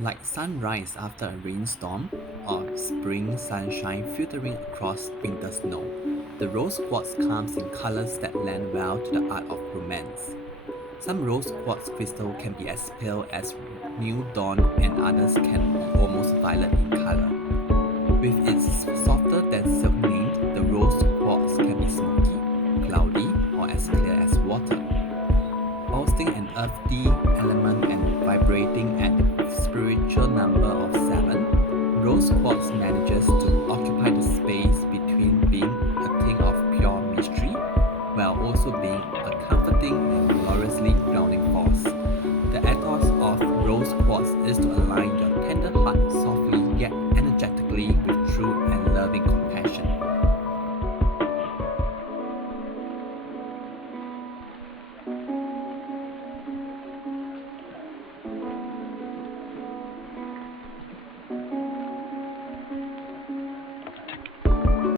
Like sunrise after a rainstorm or spring sunshine filtering across winter snow, the rose quartz comes in colors that lend well to the art of romance. Some rose quartz crystal can be as pale as new dawn and others can be almost violet in color. With its softer than silk named, the rose quartz can be smoky, cloudy, or as clear as water. Boasting an earthy element and vibrating at the spiritual number of 7, rose quartz manages to occupy the space between being a thing of pure mystery while also being a comforting and gloriously grounding force. The ethos of rose quartz is to align your tender heart softly yet energetically with